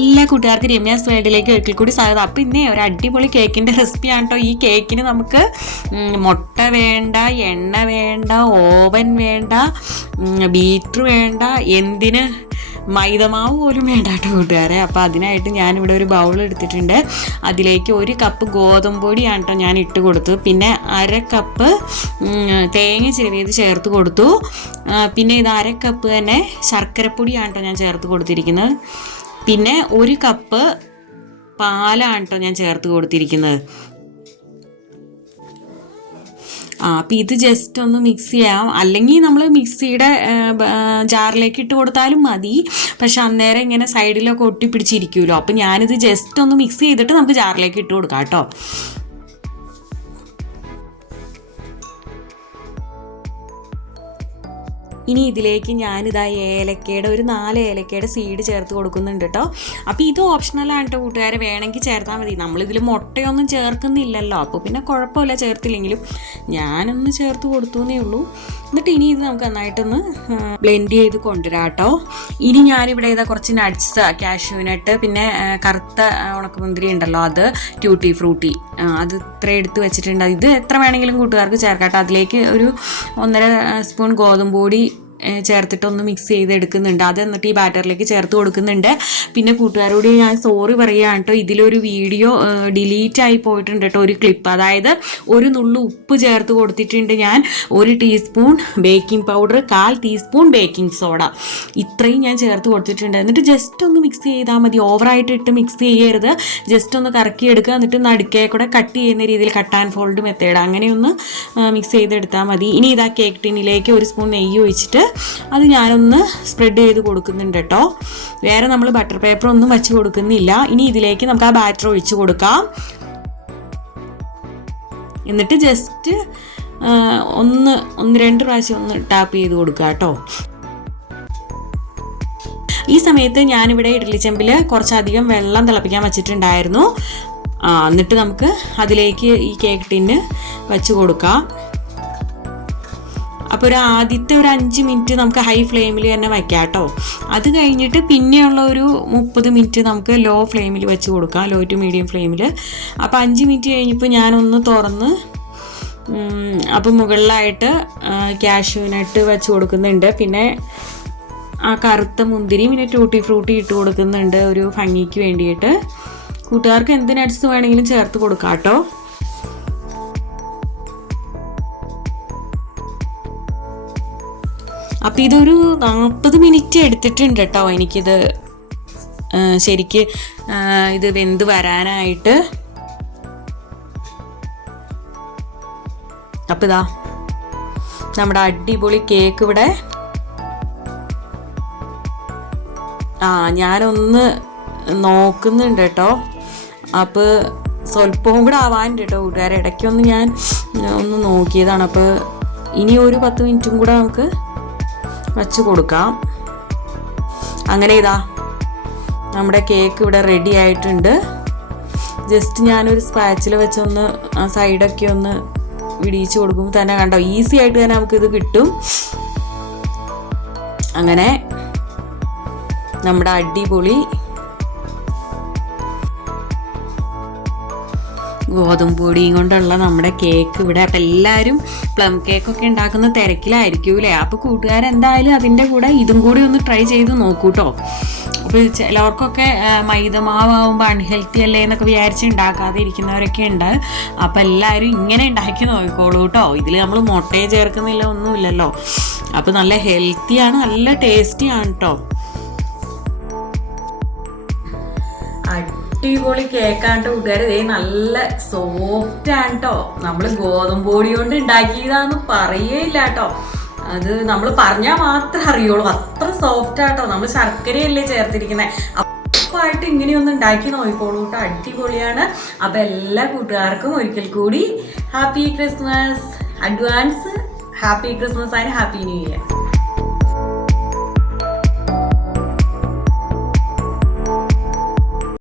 എല്ലാ കൂട്ടുകാർക്ക് രമ്യാസ് വേൾഡിലേക്ക് ഒരിക്കൽ കൂടി സ്വാഗതം. അപ്പോൾ ഇന്നേ ഒരു അടിപൊളി കേക്കിൻ്റെ റെസിപ്പിയാണ് കേട്ടോ. ഈ കേക്കിന് നമുക്ക് മുട്ട വേണ്ട, എണ്ണ വേണ്ട, ഓവൻ വേണ്ട, ബീറ്റർ വേണ്ട, എന്തിന് മൈദമാവ് പോലും വേണ്ട കേട്ടോ കൂട്ടുകാരെ. അപ്പോൾ അതിനായിട്ട് ഞാനിവിടെ ഒരു ബൗൾ എടുത്തിട്ടുണ്ട്. അതിലേക്ക് 1 കപ്പ് ഗോതമ്പ് പൊടിയാണ് കേട്ടോ ഞാൻ ഇട്ട് കൊടുത്തു. പിന്നെ 1/2 കപ്പ് തേങ്ങ ചിരവിയത് ചേർത്ത് കൊടുത്തു. പിന്നെ ഇത് 1/2 കപ്പ് തന്നെ ശർക്കരപ്പൊടിയാണ് കേട്ടോ ഞാൻ ചേർത്ത് കൊടുത്തിരിക്കുന്നത്. പിന്നെ 1 കപ്പ് പാലാണ് കേട്ടോ ഞാൻ ചേർത്ത് കൊടുത്തിരിക്കുന്നത്. അപ്പം ഇത് ജസ്റ്റ് ഒന്ന് മിക്സ് ചെയ്യാം. അല്ലെങ്കിൽ നമ്മൾ മിക്സിയുടെ ജാറിലേക്ക് ഇട്ട് കൊടുത്താലും മതി. പക്ഷെ അന്നേരം ഇങ്ങനെ സൈഡിലൊക്കെ ഒട്ടിപ്പിടിച്ചിരിക്കുമല്ലോ. അപ്പം ഞാനിത് ജസ്റ്റ് ഒന്ന് മിക്സ് ചെയ്തിട്ട് നമുക്ക് ജാറിലേക്ക് ഇട്ട് കൊടുക്കാം കേട്ടോ. ഇനി ഇതിലേക്ക് ഞാനിതാ ഏലക്കയുടെ ഒരു 4 ഏലക്കയുടെ സീഡ് ചേർത്ത് കൊടുക്കുന്നുണ്ട് കേട്ടോ. അപ്പോൾ ഇത് ഓപ്ഷണലാണ് കേട്ടോ കൂട്ടുകാരെ, വേണമെങ്കിൽ ചേർത്താൽ മതി. നമ്മളിതിൽ മുട്ടയൊന്നും ചേർക്കുന്നില്ലല്ലോ, അപ്പോൾ പിന്നെ കുഴപ്പമില്ല ചേർത്തില്ലെങ്കിലും. ഞാനൊന്ന് ചേർത്ത് കൊടുത്തു എന്നേ ഉള്ളൂ. എന്നിട്ട് ഇനി ഇത് നമുക്ക് നന്നായിട്ടൊന്ന് ബ്ലെൻഡ് ചെയ്ത് കൊണ്ടുവരാം കേട്ടോ. ഇനി ഞാനിവിടെ ഇതാ കുറച്ച് നട്ട്സ്, കാഷ്യൂനട്ട്, പിന്നെ കറുത്ത ഉണക്കമുന്തിരി ഉണ്ടല്ലോ, അത് ട്യൂട്ടി ഫ്രൂട്ടി, അത് ഇത്ര എടുത്ത് വെച്ചിട്ടുണ്ട്. ഇത് എത്ര വേണമെങ്കിലും കൂട്ടുകാർക്ക് ചേർക്കാം കേട്ടോ. അതിലേക്ക് ഒരു 1.5 സ്പൂൺ ഗോതമ്പ് പൊടി ചേർത്തിട്ടൊന്ന് മിക്സ് ചെയ്തെടുക്കുന്നുണ്ട്. അത് എന്നിട്ട് ഈ ബാറ്ററിലേക്ക് ചേർത്ത് കൊടുക്കുന്നുണ്ട്. പിന്നെ കൂട്ടുകാരോട് ഞാൻ സോറി പറയുകയാണ് കേട്ടോ, ഇതിലൊരു വീഡിയോ ഡിലീറ്റ് ആയി പോയിട്ടുണ്ട് കേട്ടോ, ഒരു ക്ലിപ്പ്. അതായത് 1 നുള്ളു ഉപ്പ് ചേർത്ത് കൊടുത്തിട്ടുണ്ട് ഞാൻ, 1 teaspoon baking powder, 1/4 teaspoon baking soda, ഇത്രയും ഞാൻ ചേർത്ത് കൊടുത്തിട്ടുണ്ട്. എന്നിട്ട് ജസ്റ്റ് ഒന്ന് മിക്സ് ചെയ്താൽ മതി, ഓവറായിട്ട് ഇട്ട് മിക്സ് ചെയ്യരുത്. ജസ്റ്റ് ഒന്ന് കറക്കി എടുക്കുക. എന്നിട്ട് നടുക്കേ കൂടെ കട്ട് ചെയ്യുന്ന രീതിയിൽ കട്ട് ആൻഡ് ഫോൾഡ് മെത്തേഡ് അങ്ങനെയൊന്ന് മിക്സ് ചെയ്തെടുത്താൽ മതി. ഇനി ഇതാ കേക്ക് ടിന്നിലേക്ക് 1 സ്പൂൺ നെയ്യ് ഒഴിച്ചിട്ട് അത് ഞാനൊന്ന് സ്പ്രെഡ് ചെയ്ത് കൊടുക്കുന്നുണ്ട് കേട്ടോ. വേറെ നമ്മൾ ബട്ടർ പേപ്പർ ഒന്നും വെച്ച് കൊടുക്കുന്നില്ല. ഇനി ഇതിലേക്ക് നമുക്ക് ആ ബാറ്റർ ഒഴിച്ച് കൊടുക്കാം. എന്നിട്ട് ജസ്റ്റ് 1-2 പ്രാവശ്യം ഒന്ന് ടാപ്പ് ചെയ്ത് കൊടുക്കുക കേട്ടോ. ഈ സമയത്ത് ഞാനിവിടെ ഇഡ്ഡലി ചെമ്പിൽ കുറച്ചധികം വെള്ളം തിളപ്പിക്കാൻ വെച്ചിട്ടുണ്ടായിരുന്നു. എന്നിട്ട് നമുക്ക് അതിലേക്ക് ഈ കേക്ക് ടിന്ന് വെച്ച് കൊടുക്കാം. അപ്പോൾ ആദ്യത്തെ ഒരു 5 മിനിറ്റ് നമുക്ക് ഹൈ ഫ്ലെയിമിൽ തന്നെ വയ്ക്കാം കേട്ടോ. അത് കഴിഞ്ഞിട്ട് പിന്നെയുള്ള ഒരു 30 മിനിറ്റ് നമുക്ക് ലോ ഫ്ലെയിമിൽ വെച്ച് കൊടുക്കാം, ലോ ടു മീഡിയം ഫ്ലെയിമിൽ. അപ്പോൾ 5 മിനിറ്റ് കഴിഞ്ഞപ്പോൾ ഞാനൊന്ന് തുറന്ന് അപ്പോൾ മുകളിലായിട്ട് കാഷ്യൂനട്ട് വെച്ച് കൊടുക്കുന്നുണ്ട്. പിന്നെ ആ കറുത്ത മുന്തിരി, പിന്നെ ട്യൂട്ടി ഫ്രൂട്ടി ഇട്ട് കൊടുക്കുന്നുണ്ട് ഒരു ഭംഗിക്ക് വേണ്ടിയിട്ട്. കൂട്ടുകാർക്ക് എന്ത് നട്ട്സ് വേണമെങ്കിലും ചേർത്ത് കൊടുക്കാം കേട്ടോ. അപ്പോൾ ഇതൊരു 40 മിനിറ്റ് എടുത്തിട്ടുണ്ട് കേട്ടോ എനിക്കിത് ശരിക്ക് ഇത് വെന്ത് വരാനായിട്ട്. അപ്പോൾ ഇതാ നമ്മുടെ അടിപൊളി കേക്ക് ഇവിടെ. ഞാനൊന്ന് നോക്കുന്നുണ്ട് കേട്ടോ. അപ്പോൾ സ്വല്പവും കൂടെ ആവാനുണ്ട് കേട്ടോ കൂട്ടുകാരെ. ഇടയ്ക്കൊന്ന് ഞാൻ ഒന്ന് നോക്കിയതാണ്. അപ്പോൾ ഇനി ഒരു 10 മിനിറ്റും കൂടെ നമുക്ക് വച്ച് കൊടുക്കാം. അങ്ങനെ ഇതാ നമ്മുടെ കേക്ക് ഇവിടെ റെഡി ആയിട്ടുണ്ട്. ജസ്റ്റ് ഞാനൊരു സ്പാച്ചിൽ വെച്ചൊന്ന് ആ സൈഡൊക്കെ ഒന്ന് വിടിയിച്ച് കൊടുക്കുമ്പോൾ തന്നെ കണ്ടോ, ഈസി ആയിട്ട് തന്നെ നമുക്കിത് കിട്ടും. അങ്ങനെ നമ്മുടെ അടിപൊളി ഗോതമ്പ് പൊടിയും കൊണ്ടുള്ള നമ്മുടെ കേക്ക് ഇവിടെ. അപ്പം എല്ലാവരും പ്ലം കേക്കൊക്കെ ഉണ്ടാക്കുന്ന തിരക്കിലായിരിക്കൂലേ. അപ്പോൾ കൂട്ടുകാരെന്തായാലും അതിൻ്റെ കൂടെ ഇതും കൂടി ഒന്ന് ട്രൈ ചെയ്ത് നോക്കൂട്ടോ. അപ്പോൾ ചിലവർക്കൊക്കെ മൈദമാവാകുമ്പോൾ അൺഹെൽത്തി അല്ലേ എന്നൊക്കെ വിചാരിച്ച് ഉണ്ടാക്കാതെ ഇരിക്കുന്നവരൊക്കെ ഉണ്ട്. അപ്പം എല്ലാവരും ഇങ്ങനെ ഉണ്ടാക്കി നോക്കിക്കോളൂ കേട്ടോ. ഇതിൽ നമ്മൾ മുട്ടയെ ചേർക്കുന്നില്ല, ഒന്നുമില്ലല്ലോ. അപ്പോൾ നല്ല ഹെൽത്തിയാണ്, നല്ല ടേസ്റ്റിയാണ് കേട്ടോ. അടിപൊളി കേക്കാണ് കൂട്ടുകാർ. നല്ല സോഫ്റ്റ് ആണ് കേട്ടോ. നമ്മൾ ഗോതമ്പ് പൊടി കൊണ്ട് ഉണ്ടാക്കിയതാന്ന് പറയേയില്ല കേട്ടോ. അത് നമ്മൾ പറഞ്ഞാൽ മാത്രമേ അറിയുള്ളൂ, അത്ര സോഫ്റ്റ് ആട്ടോ. നമ്മൾ ശർക്കരയല്ലേ ചേർത്തിരിക്കുന്നത്. അപ്പായിട്ട് ഇങ്ങനെയൊന്ന് ഉണ്ടാക്കി നോക്കിക്കോളൂ കേട്ടോ, അടിപൊളിയാണ്. അപ്പം എല്ലാ കൂട്ടുകാർക്കും ഒരിക്കൽ കൂടി happy Christmas, advance happy Christmas and happy new year.